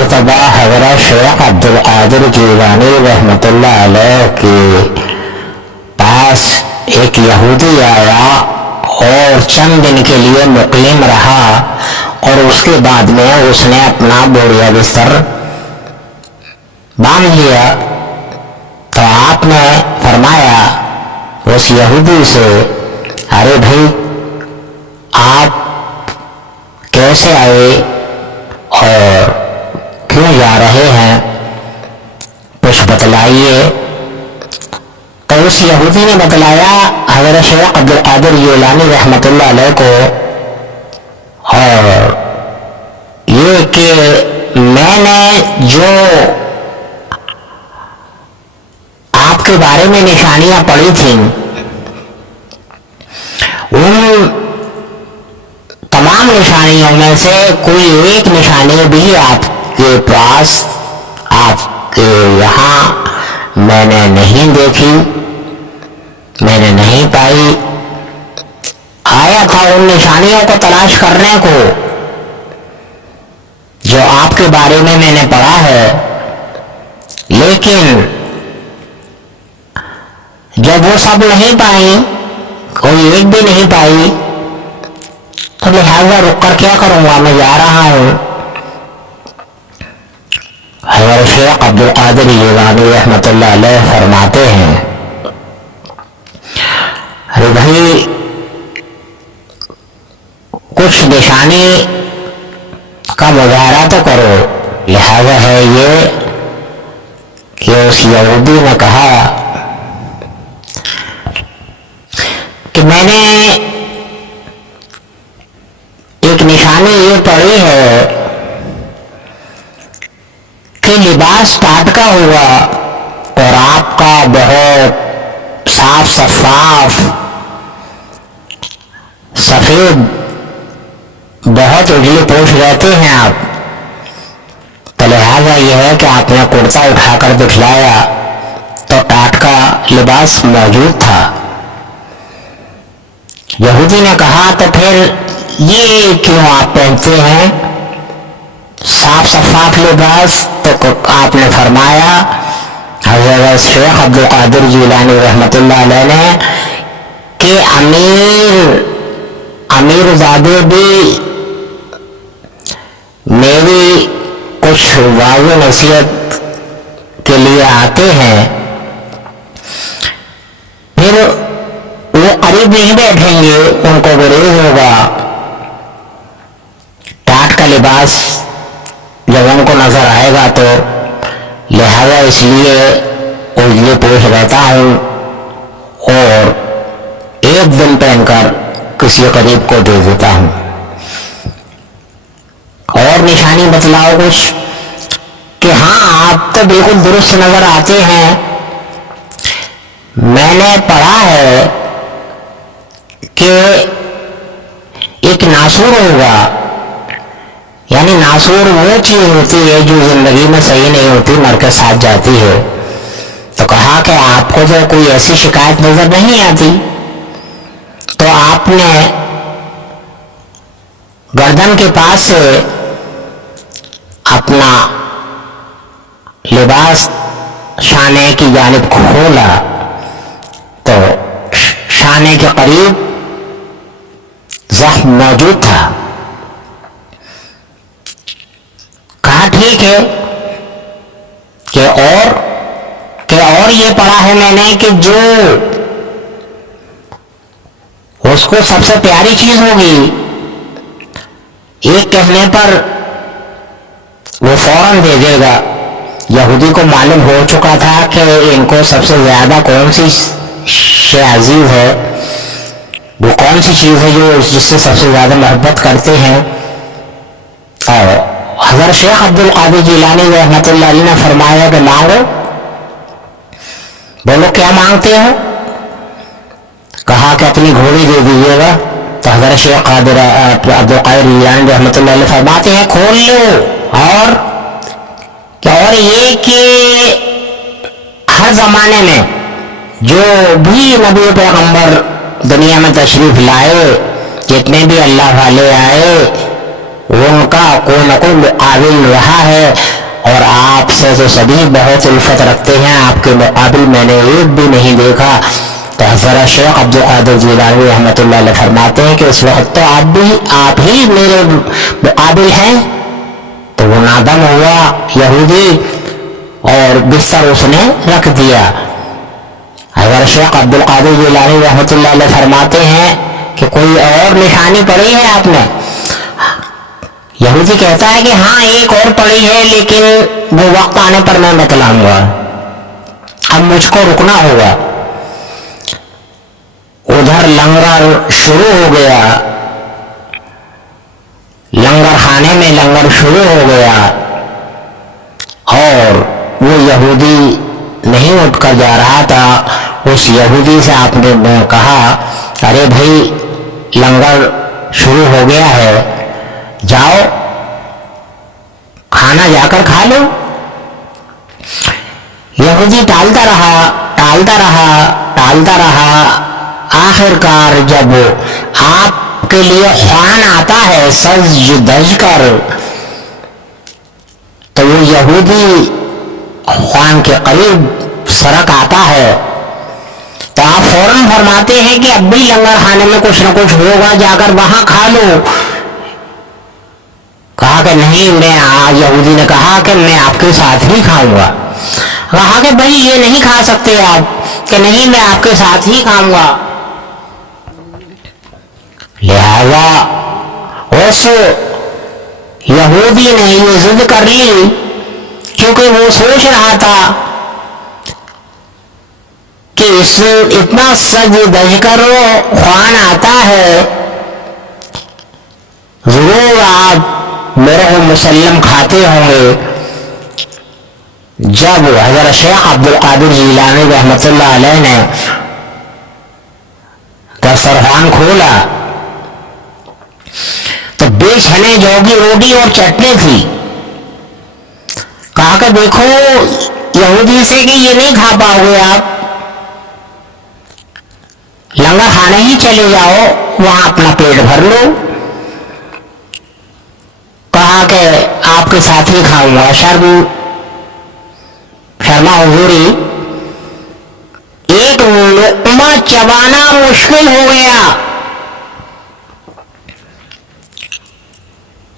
مرتبہ حضرت شیخ عبدالقادر جیلانی رحمۃ اللہ علیہ کے پاس ایک یہودی آیا اور چند دن کے لیے مقیم رہا، اور اس کے بعد میں اس نے اپنا بوڑیا بستر باندھ لیا۔ تو آپ نے فرمایا اس یہودی سے، ارے بھائی آپ کیسے آئے اور کیوں جا رہے ہیں، کچھ بتلائیے۔ تو اس یہودی نے بتلایا حضرت شیخ عبدالقادر جیلانی رحمۃ اللہ علیہ کو، اور یہ کہ میں نے جو آپ کے بارے میں نشانیاں پڑھی تھیں، ان تمام نشانیوں میں سے کوئی ایک نشانی بھی آپ کے پاس، آپ کے یہاں میں نے نہیں دیکھی، میں نے نہیں پائی۔ آیا تھا ان نشانیوں کو تلاش کرنے کو جو آپ کے بارے میں نے پڑھا ہے، لیکن جب وہ سب نہیں پائی، کوئی ایک بھی نہیں پائی، تو لہٰذا رک کر کیا کروں گا، میں جا رہا ہوں۔ حضرت شیخ عبدالقادر جیلانی رحمۃ اللہ علیہ فرماتے ہیں، ارے بھائی کچھ نشانی کا مظاہرہ تو کرو۔ لہذا ہے یہ کہ اس یہودی نے کہا کہ میں نے ایک نشانی یہ پڑھی ہے کہ لباس ٹاٹکا ہوا اور آپ کا بہت صاف شفاف سفید، بہت اجلی پوش رہتے ہیں آپ، تو لہٰذا یہ ہے کہ آپ نے کرتا اٹھا کر دکھلایا تو ٹاٹکا لباس موجود تھا۔ یہودی نے کہا تو پھر یہ کیوں آپ پہنتے ہیں صاف شفاف لباس؟ تو آپ نے فرمایا حضرت شیخ عبدالقادر جیلانی رحمۃ اللہ علیہ نے کہ امیر زادے بھی میری کچھ واضح نصیحت کے لیے آتے ہیں، پھر وہ قریب نہیں بیٹھیں گے، ان کو گریز ہوگا، ٹاٹ کا لباس جب ان کو نظر آئے گا تو لہذا اس لیے اجلے پوش رہتا ہوں اور ایک دن پہن کر کسی قریب کو دے دیتا ہوں۔ اور نشانی بتلاؤ کچھ، کہ ہاں آپ تو بالکل درست نظر آتے ہیں، میں نے پڑھا ہے کہ ایک ناسور ہوگا، یعنی ناسور وہ چیز ہوتی ہے جو زندگی میں صحیح نہیں ہوتی، مر کے ساتھ جاتی ہے۔ تو کہا کہ آپ کو جو کوئی ایسی شکایت نظر نہیں آتی، تو آپ نے گردن کے پاس سے اپنا لباس شانے کی جانب کھولا تو شانے کے قریب زخم موجود تھا۔ کہا ٹھیک ہے کہ اور یہ پڑھا ہے میں نے کہ جو اس کو سب سے پیاری چیز ہوگی، ایک کہنے پر وہ فوراً دے دے گا۔ یہودی کو معلوم ہو چکا تھا کہ ان کو سب سے زیادہ کون سی شے عزیز ہے، وہ کون سی چیز ہے جو جس سے سب سے زیادہ محبت کرتے ہیں۔ اور حضرت شیخ عبدالقادر جیلانی رحمۃ اللہ علیہ نے فرمایا کہ مانگو۔ بولو کیا مانگتے ہو؟ کہا کہ اپنی گھوڑی دے دیجیے گا۔ تو حضرت شیخ عبدالقادر جیلانی رحمۃ اللہ علیہ فرماتے ہیں کھول لو، اور یہ کہ ہر زمانے میں جو بھی نبی پیغمبر دنیا میں تشریف لائے، جتنے بھی اللہ والے آئے، ان کا کوئی نہ کوئی مقابل رہا ہے، اور آپ سے تو سبھی بہت الفت رکھتے ہیں، آپ کے مقابل میں نے ایک بھی نہیں دیکھا۔ تو حضرت شیخ عبد القادر جیلانی رحمۃ اللہ علیہ فرماتے ہیں کہ اس وقت تو آپ ہی میرے مقابل ہیں۔ تو وہ نادم ہوا یہودی اور بستر اس نے رکھ دیا۔ حضرت شیخ عبد القادر جیلانی رحمۃ اللہ علیہ فرماتے ہیں کہ کوئی اور نشانی پڑی ہے آپ نے؟ یہودی کہتا ہے کہ ہاں ایک اور پڑی ہے، لیکن وہ وقت آنے پر میں بتلاؤں گا، اب مجھ کو رکنا ہوگا۔ ادھر لنگر شروع ہو گیا، لنگر خانے میں لنگر شروع ہو گیا، اور وہ یہودی نہیں اٹھ کر جا رہا تھا۔ اس یہودی سے آپ نے کہا ارے بھائی لنگر شروع ہو گیا ہے، جاؤ کھانا جا کر کھا لو۔ یہودی ٹالتا رہا، آخر کار جب آپ کے لیے خوان آتا ہے سج دج کر، تو وہ یہودی خوان کے قریب سرک آتا ہے، تو آپ فوراً فرماتے ہیں کہ اب بھی لنگر خانے میں کچھ نہ کچھ ہوگا، جا کر وہاں کھا لو۔ کہا کہ نہیں، یہودی نے کہا کہ میں آپ کے ساتھ ہی کھاؤں گا۔ کہا کہ بھائی یہ نہیں کھا سکتے آپ، کہ نہیں میں آپ کے ساتھ ہی کھاؤں گا۔ لہذا اس یہودی نے یہ ضد کر لی، کیونکہ وہ سوچ رہا تھا کہ اس اتنا سج دج کر خوان آتا ہے، ضرور آپ میرے کو مسلم کھاتے ہوں گے۔ جب حضرت شیخ عبد القادر جیلانی رحمۃ اللہ علیہ نے دسترخوان کھولا تو بے چھنے جو کی روٹی اور چٹنی تھی۔ کہا کہ دیکھو یہودی سے کہ یہ نہیں کھا پاؤ گے آپ، لنگر کھانے ہی چلے جاؤ، وہاں اپنا پیٹ بھر لو۔ کہا کہ آپ کے ساتھ ہی کھاؤں گا، شرما حضوری ایک لقمہ چبانا مشکل ہو گیا،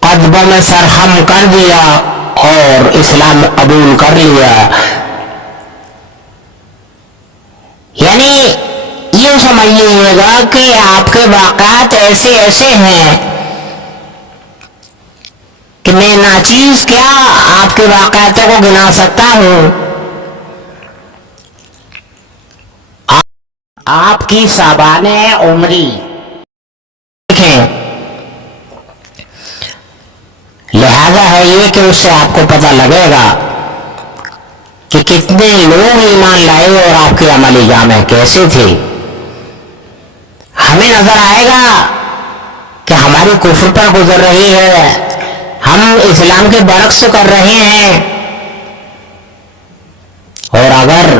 قدبوں میں سرخم کر دیا اور اسلام قبول کر لیا۔ یعنی یہ سمجھیے گا کہ آپ کے واقعات ایسے ہیں کہ میں ناچیز کیا آپ کے واقعاتوں کو گنا سکتا ہوں۔ آپ کی سابانہ عمری دیکھیں، لہذا ہے یہ کہ اس سے آپ کو پتہ لگے گا کہ کتنے لوگ ایمان لائے اور آپ کے عملی جامع کیسے تھے۔ ہمیں نظر آئے گا کہ ہماری کفر پر گزر رہی ہے، ہم اسلام کے برعکس کر رہے ہیں، اور اگر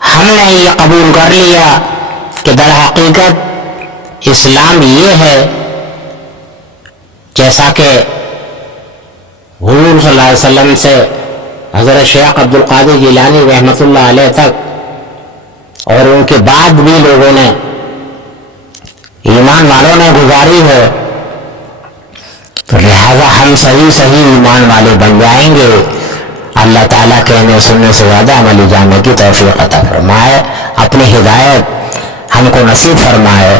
ہم نے یہ قبول کر لیا کہ در حقیقت اسلام یہ ہے جیسا کہ حضور صلی اللہ علیہ وسلم سے حضرت شیخ عبد القادر جیلانی رحمۃ اللہ علیہ تک اور ان کے بعد بھی لوگوں نے ایمان والوں نے گزاری ہے، تو لہذا ہم صحیح ایمان والے بن جائیں گے۔ اللہ تعالیٰ کہنے سننے سے زیادہ عملی جاننے کی توفیق عطا فرمائے، اپنی ہدایت ہم کو نصیب فرمائے۔